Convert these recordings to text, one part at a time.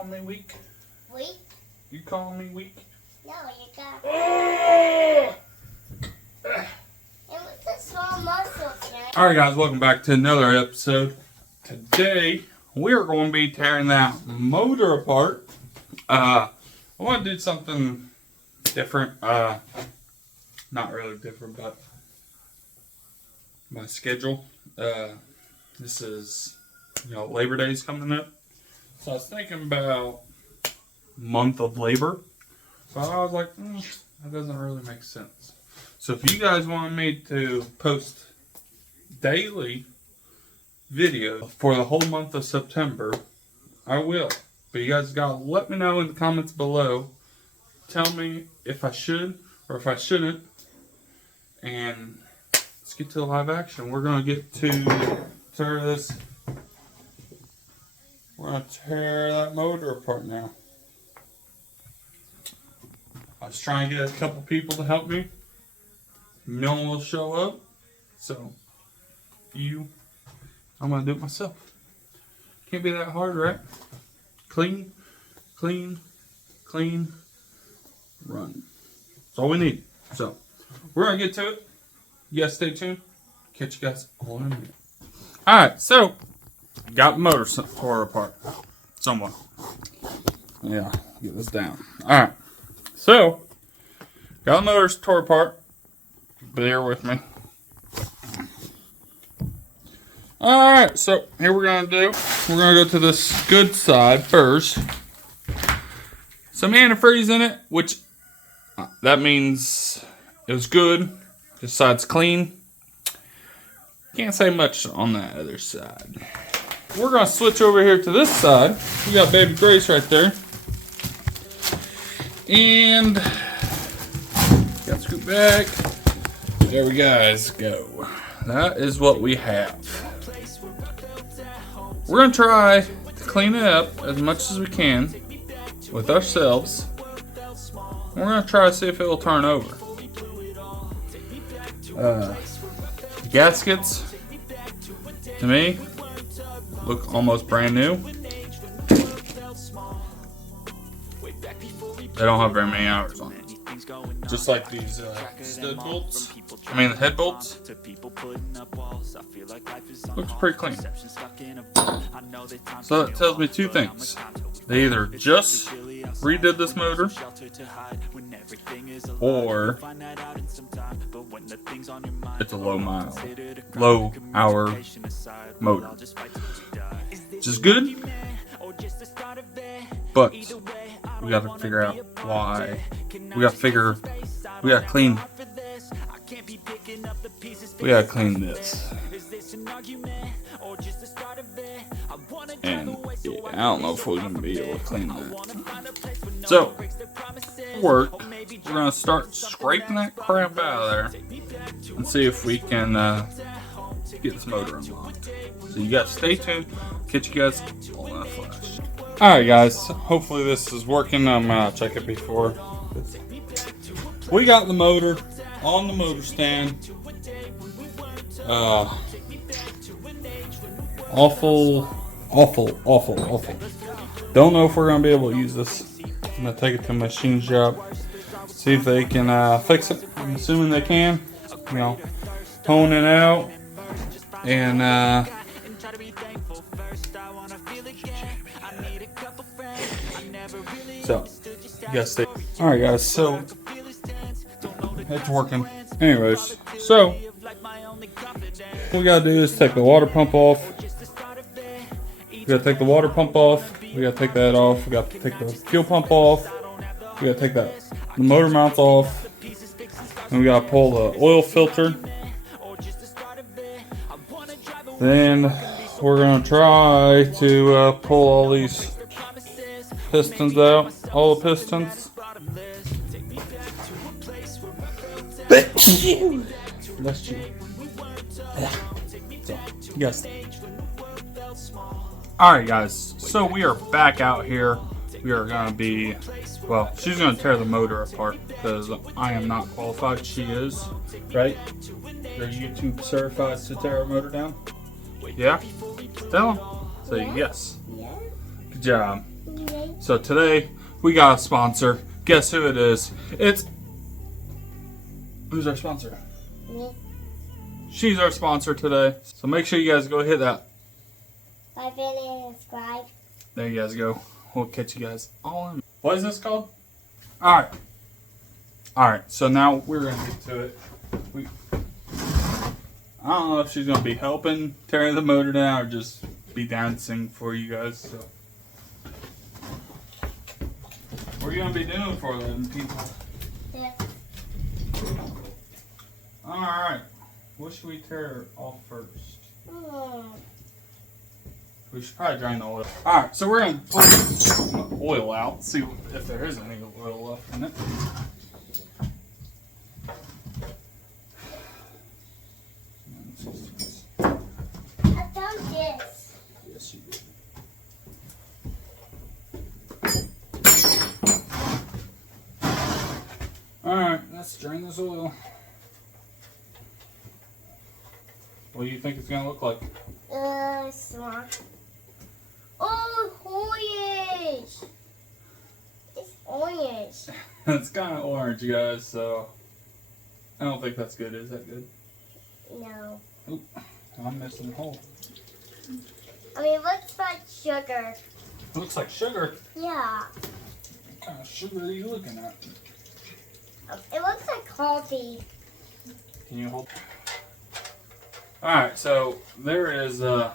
call me weak? Weak? You calling me weak? No, you got. Oh! It was a small muscle, Jack. Alright guys, welcome back to another episode. Today, we're going to be tearing that motor apart. I want to do something different. Not really different, but my schedule. This is, Labor Day's coming up. So I was thinking about month of labor. So I was like, that doesn't really make sense. So if you guys want me to post daily video for the whole month of September, I will. But you guys gotta let me know in the comments below. Tell me if I should or if I shouldn't. And let's get to the live action. We're gonna get to tear this. We're gonna tear that motor apart now. I was trying to get a couple people to help me. No one will show up. So, I'm gonna do it myself. Can't be that hard, right? Clean, clean, clean, run. That's all we need. So, we're gonna get to it. You guys stay tuned. Catch you guys all in a minute. Alright, so, got the motor tore apart. Somewhat. Yeah, get this down. Alright. So, got the motors tore apart. Bear with me. Alright, so here we're going to do. We're going to go to this good side first. Some antifreeze in it, which that means it was good. This side's clean. Can't say much on that other side. We're going to switch over here to this side. We got Baby Grace right there. And got scoot back. There we guys go. That is what we have. We're gonna try to clean it up as much as we can with ourselves. We're gonna try to see if it will turn over. Gaskets, to me, look almost brand new. They don't have very many hours on it. Just like these stud bolts. I mean the head bolts. Looks pretty clean. So that tells me two things. They either just redid this motor, or it's a low hour motor. Which is good, but we gotta figure out why. We gotta clean this. And yeah, I don't know if we're gonna be able to clean that. So, we're gonna start scraping that crap out of there and see if we can get this motor unlocked. So you guys stay tuned. Catch you guys all in a flash. Alright guys, hopefully this is working. I'm gonna check it before. We got the motor on the motor stand. Awful. Don't know if we're gonna be able to use this. I'm gonna take it to a machine shop, see if they can fix it. I'm assuming they can. Hone it out and so you guys stay. Alright guys, so it's working. Anyways, so what we gotta do is take the water pump off. We gotta take the water pump off. We gotta take that off. We gotta take the fuel pump off. We gotta take the motor mounts off. And we gotta pull the oil filter. Then we're gonna try to pull all these pistons out. All the pistons. Bless you. So, yes. Alright guys, so we are back out here. We are going to be, well, she's going to tear the motor apart because I am not qualified. She is, right? You're YouTube certified to tear a motor down? Yeah? Tell them. Say yes. Yeah. Good job. You So today we got a sponsor. Guess who it is? Who's our sponsor? Me. She's our sponsor today. So make sure you guys go hit that. Like and subscribe. There you guys go. We'll catch you guys all in. What is this called? Alright. Alright, so now we're going to get to it. I don't know if she's going to be helping tear the motor down or just be dancing for you guys. So, what are you going to be doing for them people? Yeah. Alright. What should we tear off first? We should probably drain the oil. Alright, so we're going to pull the oil out, see if there is any oil left in it. I found this. Yes, you did. Alright, let's drain this oil. What do you think it's going to look like? Smart. Oh, orange. It's orange. It's kind of orange, guys, so I don't think that's good. Is that good? No. Oop, I'm missing a hole. I mean, it looks like sugar. It looks like sugar. Yeah. What kind of sugar are you looking at? It looks like coffee. Can you hold? Alright, so there is The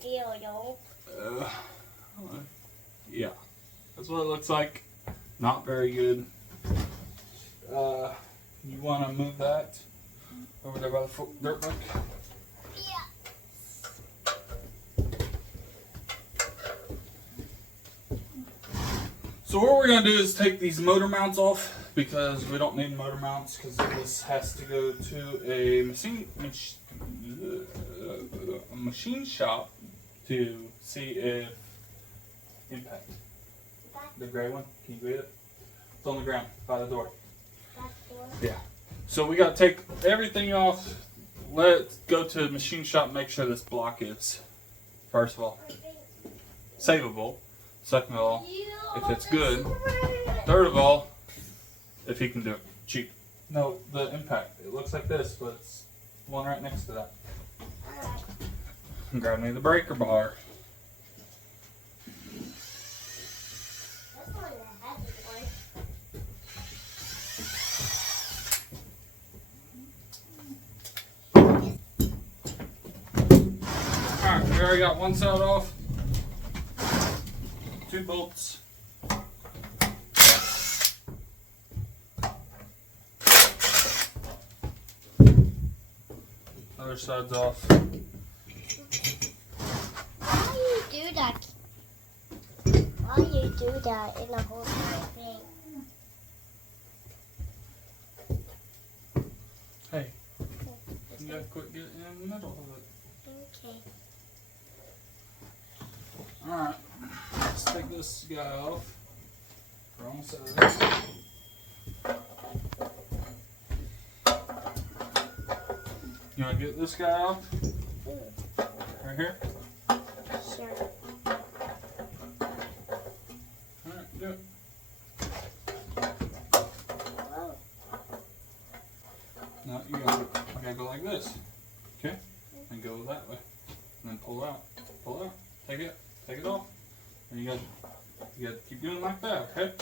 cereal. yeah, that's what it looks like. Not very good. You want to move that over there by the dirt bike? Yeah. So what we're going to do is take these motor mounts off because we don't need motor mounts because this has to go to a machine shop to see if impact. The gray one, can you read it? It's on the ground by the door. Yeah. So we got to take everything off. Let's go to the machine shop and make sure this block is, first of all, savable. Second of all, if it's good. Third of all, if he can do it cheap. No, the impact. It looks like this, but it's one right next to that. And grab me the breaker bar. That's one of the heavy ones. Alright, we already got one side off. 2 bolts. Other side's off. Why do you do that? Why do you do that in the whole entire thing? Hey, you gotta quit getting in the middle of it. Okay. Alright, let's take this guy off. Wrong side. You wanna get this guy off? Right here? Sure. Alright, do it. Whoa. Now you gotta go like this. Okay? And go that way. And then pull out. Pull out. Take it off. And you gotta keep doing like that, okay?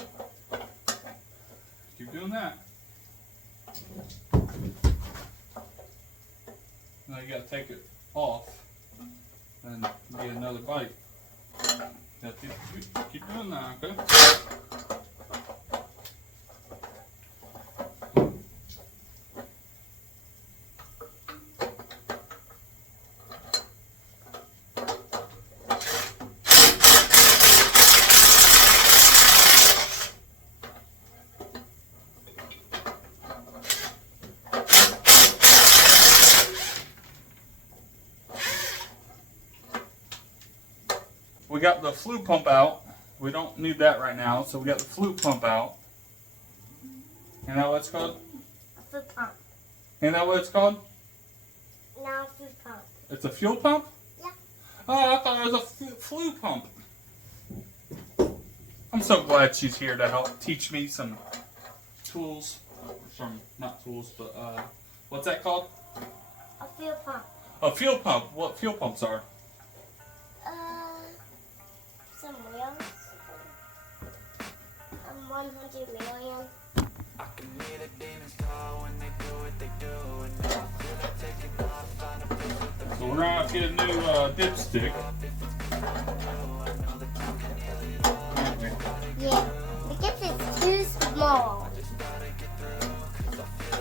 Keep doing that. Now you gotta take it off and get another bite. Keep doing that, okay? We got the flue pump out. We don't need that right now, so we got the flue pump out. You know what it's called? A food pump. You know what it's called? Now a food pump. It's a fuel pump? Yeah. Oh, I thought it was a flue pump. I'm so glad she's here to help teach me some tools. Not tools, but what's that called? A fuel pump. A fuel pump. What fuel pumps are? Some wheels. 100 million. I can hear the demons call when they do what they do, and now I feel like taking off, find a place with the So we're gonna have to get a new dipstick. Aren't we? Yeah. Because it's too small.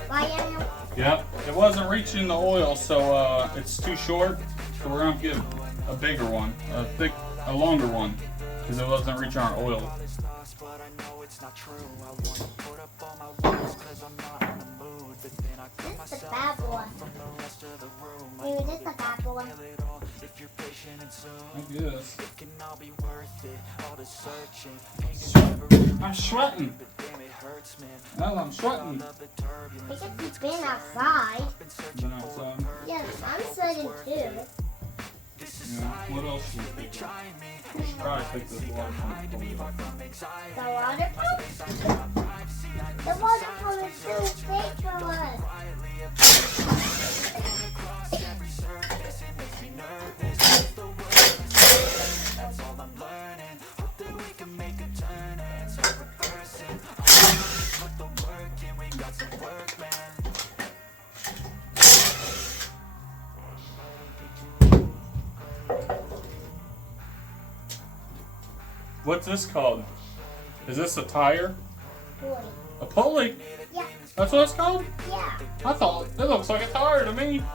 Why am Yep. It wasn't reaching the oil, so it's too short. So we're gonna get a bigger one, a longer one, because it wasn't reaching our oil. but I know it's not true. I wanna put up all my walls cause I'm not in the mood, but then I cut This is the myself bad boy. off from the rest of the room. Dude, this is the bad boy. Feel it all if you're patient and soon. I guess. It can all be worth it, all the searching. Pain is never really I'm sweating. but damn it hurts, man. Well, I'm sweating. Love the turbulence. Because you've been outside. Been searching Been for outside. Yes, I'm sweating too. this is Yeah. What else should we do? trying me. We should probably take this water pump. The water pump? The water pump is too big for us. That's all I'm learning. Hope that we can make a turn and start reversing. Put the work in, we got some work, man. What's this called? Is this a tire? Boy. A pulley? Yeah, That's what it's called? yeah. I thought it looks like a tire to me. Yeah.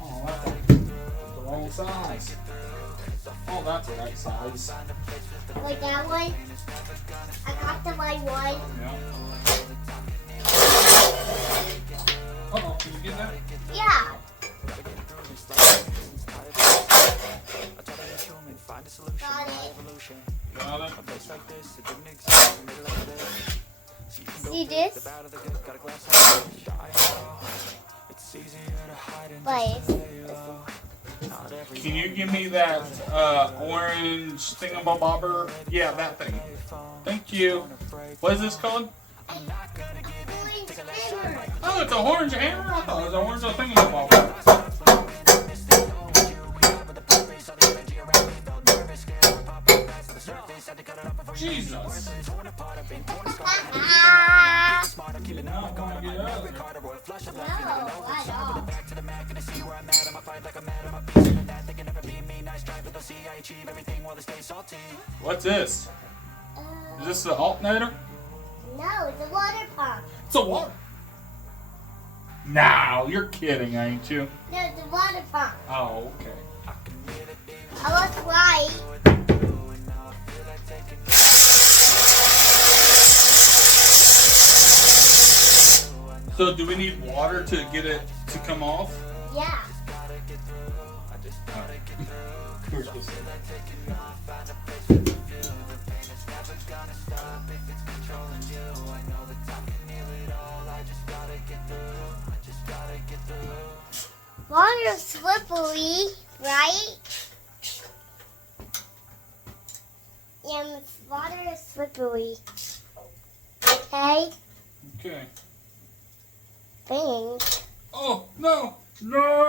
Oh, that's the wrong size. Oh, that's the right size. Like that one. I got the right one. Yeah. Uh-oh, can you get that? Yeah. Find a solution, Got it. evolution. Got it? A place like this, it didn't exist in the middle of this. So you can go See the this? bad or the good, got a glass half full. I know it's easier to hide and But just lay low. Not every Can you give me that orange thingamabobber? Yeah, that thing. Thank you. What is this called? Oh, it's a orange hammer? I thought it was an orange thingamabobber. Jesus. Now I'm gonna get out of here. What's this? Is this the alternator? No, it's a water pump. It's a water. No, you're kidding, ain't you? No, it's a water pump. Oh, okay. I was right. So do we need water to get it to come off? Yeah. We're supposed to- Water's slippery, right? Yeah, water is slippery. Okay? Okay. Thanks. Oh, no! No!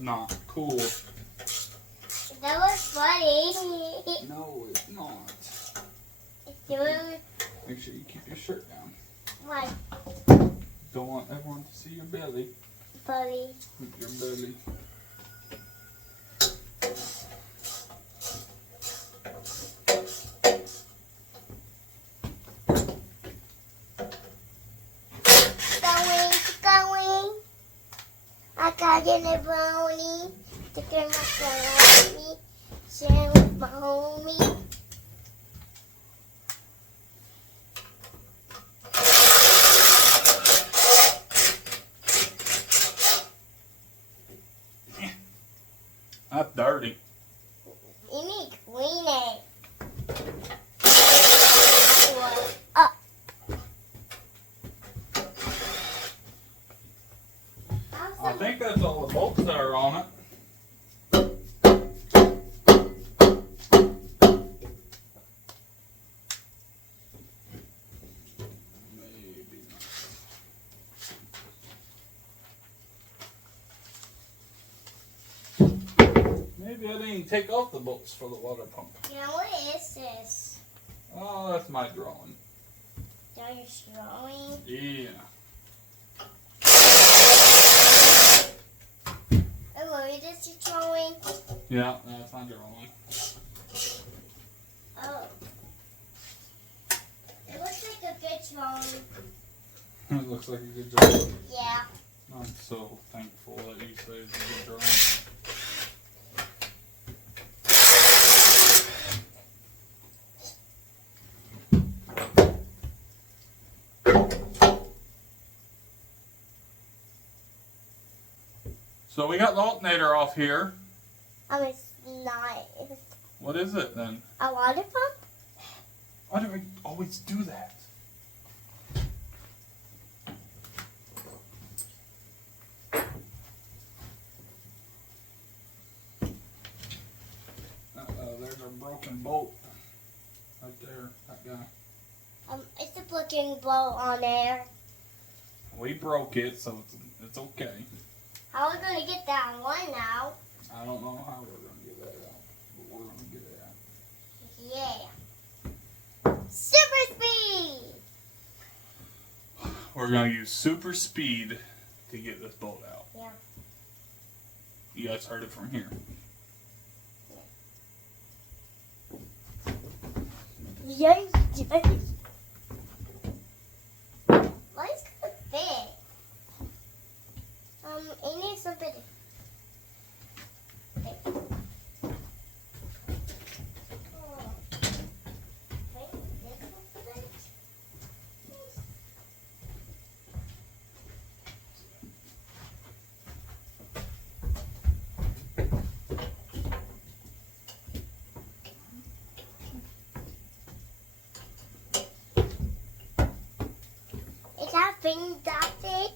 Not cool. That was funny. No, it's not. Doing Make sure you keep your shirt down. what? Don't want everyone to see your belly. Funny. Your belly. Going. I got in a brownie. To get my brownie. Share with my homie. That's dirty. You need to clean it. Up. I think that's all the bolts that are on it. Maybe not. Maybe I didn't take off the bolts for the water pump. Now what is this? Oh, that's my drawing. Are you drawing? Yeah. Oh, what is you drawing? Yeah, that's my drawing. Oh. It looks like a good drawing. It looks like a good drawing. Yeah. I'm so thankful that you say it's a good drawing. So we got the alternator off here. It's not. It's What is it then? a water pump? Why do I always do that? There's a broken bolt. Right there, that guy. It's a looking bolt on there. We broke it, so it's okay. How are we gonna get that one now? I don't know how we're gonna get that out, but we're gonna get it out. Yeah. Super speed! We're gonna use super speed to get this bolt out. Yeah. You guys heard it from here. Yes, yes. Mine's kind of big. It needs something. Big. Oh. Wait, this one for this? Is that thing that big?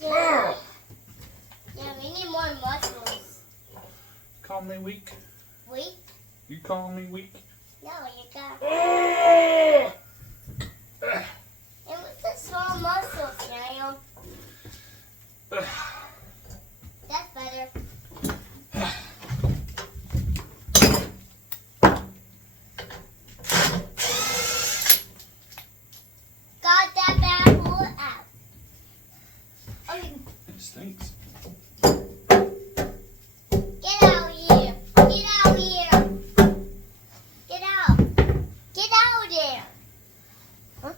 Yeah. Yeah, we need more muscles. Call me weak. Wait. You call me weak? No, you got. Oh! It was a small muscle, Sam. That's better. Got that bad hole out. Oh, It stinks. get out here. Get out here. Get out. Get out there. Huh?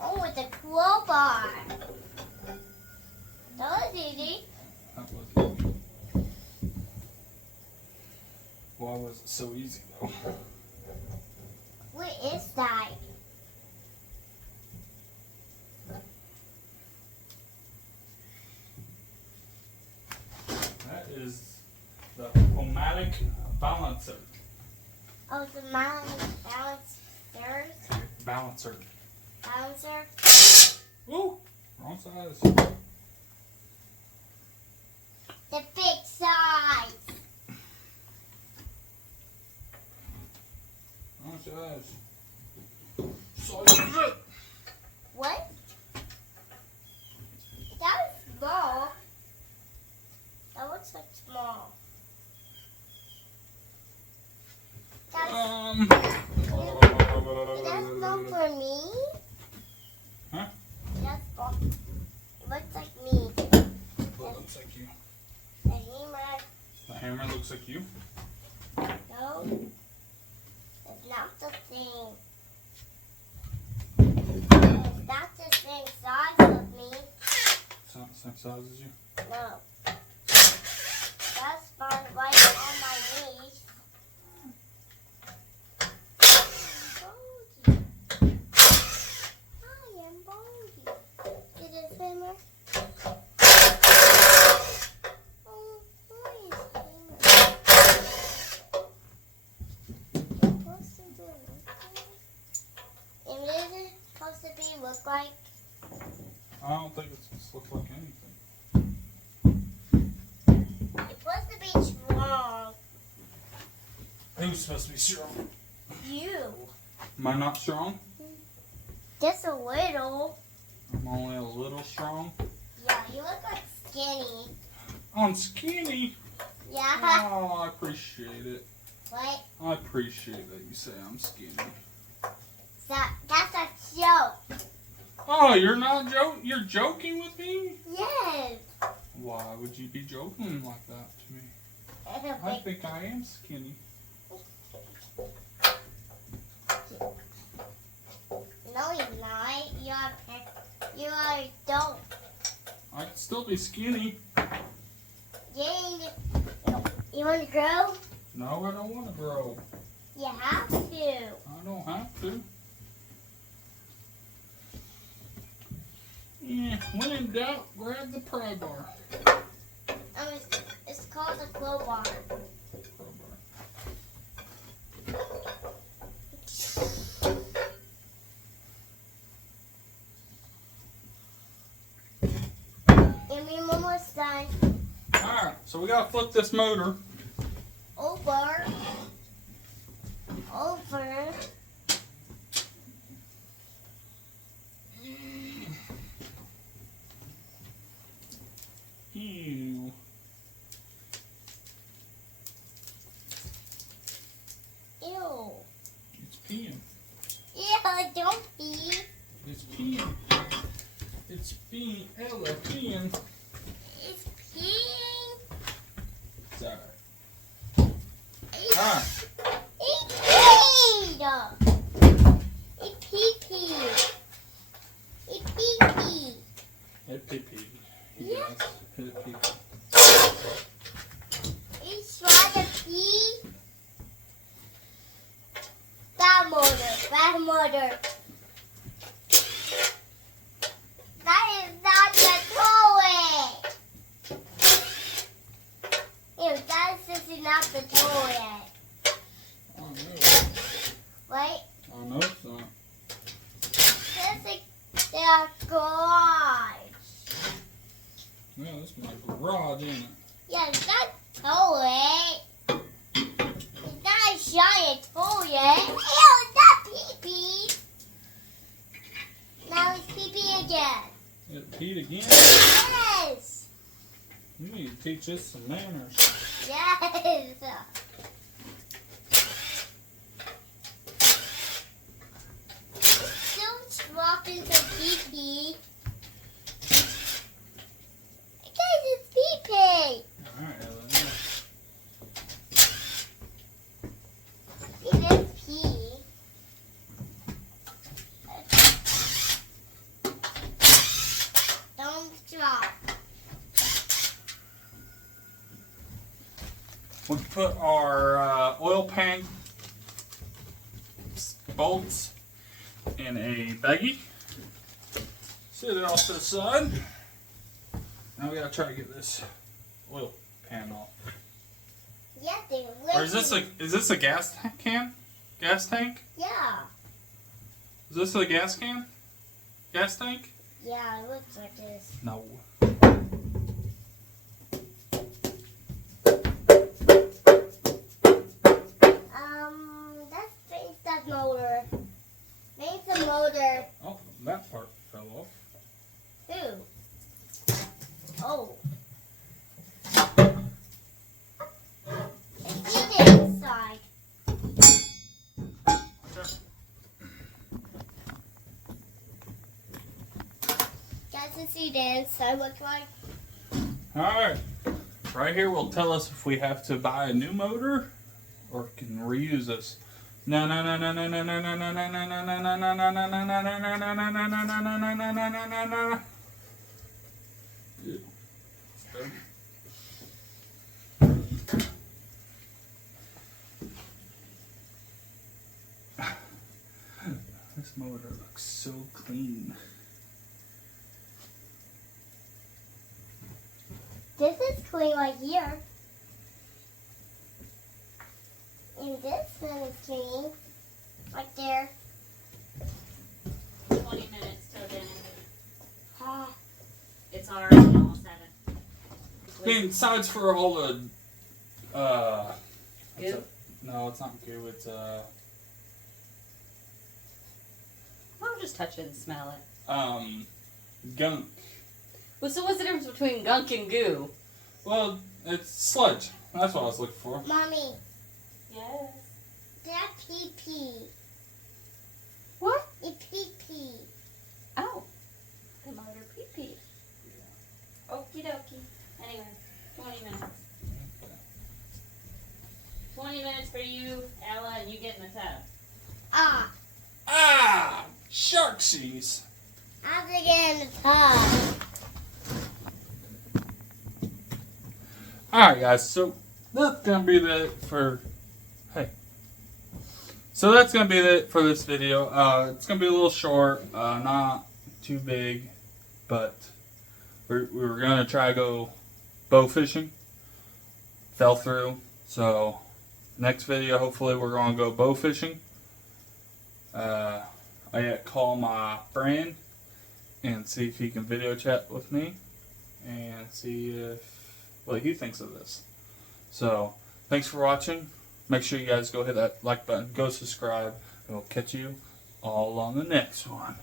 Oh, with the crowbar. That was easy. That was easy. Why was it so easy though? What is that? That is the Homatic balancer. Oh, the balancer. Balancer. Balancer. Ooh, wrong size. The big size. Wrong size. Size is it? What? That was small. That looks like small. That's not for me. Huh? That's for. It looks like me. What looks like you? The hammer. The hammer looks like you. No. It's not the same. It's not the same size of me. It's not the same size as you. No. That's fun right on my knees. supposed to be strong. Who's supposed to be strong? You. Am I not strong? Just a little. I'm only a little strong. Yeah, you look like skinny. I'm skinny. Yeah. Oh, I appreciate it. What? I appreciate that you say I'm skinny. That's a joke. Oh, you're not You're joking with me? Yes. Why would you be joking like that to me? I think I am skinny. No, you're not. You are dope. I can still be skinny. Yay. You want to grow? No, I don't want to grow. You have to. I don't have to. Yeah, when in doubt, grab the pry bar. It's called a crowbar. And me one more time. Alright, so we gotta flip this motor. Over. Ew. Ew. It's peeing. Ew, don't be. It's peeing. It's peeing. Ella peeing. It's peeing. It's alright. It's, Alright. it peed. It pee-pee. It pee-pee. It pee-pee. Yeah. Yes, it pee-pee. It's trying to pee. Bad motor. That is not the toilet. Ew, that is not the toilet. Oh no. Right? Oh no, it's not. This is their garage. Yeah, this is my garage, isn't it? Yeah, it's not toilet. It's not a giant toilet. Ew, it's not pee-pee. Now it's pee-pee again. It peed again? Yes. You need to teach us some manners. Yes. Don't drop into pee-pee. Guys, it's pee-pee. Alright, Ella. It is pee. Don't drop. We put our oil pan bolts in a baggie. Set it off to the side. Now we gotta try to get this oil pan off. Yeah, they Or is this a gas can? Gas tank? Yeah. Is this a gas can? Gas tank? Yeah, it looks like this. No. That's that motor. Make the motor. Oh, that part fell off. Ooh. Oh. It's in the inside. Guys, let's see the inside look like. Alright. Right here will tell us if we have to buy a new motor or can reuse this. No. This motor looks so clean. This is clean right here. And this one is clean. Right there. 20 minutes till dinner. Ah, It's already almost 7. Besides for all the It's Goo? no, it's not goo. It's I'll just touch it and smell it. gunk. Well, so what's the difference between gunk and goo? Well, it's sludge. That's what I was looking for. Mommy, Yes. that pee pee. What? It pee pee. Oh. The motor pee-pee. Okie dokie. Anyway, 20 minutes. 20 minutes for you, Ella, and you get in the tub. Ah, Ah, sharksies. I have to get in the tub. Alright guys, so that's gonna be it for So that's gonna be it for this video. It's gonna be a little short, not too big, but we were gonna try to go bow fishing. Fell through. So next video hopefully we're gonna go bow fishing. I gotta call my friend and see if he can video chat with me and see what he thinks of this. So thanks for watching. Make sure you guys go hit that like button, go subscribe, and we'll catch you all on the next one.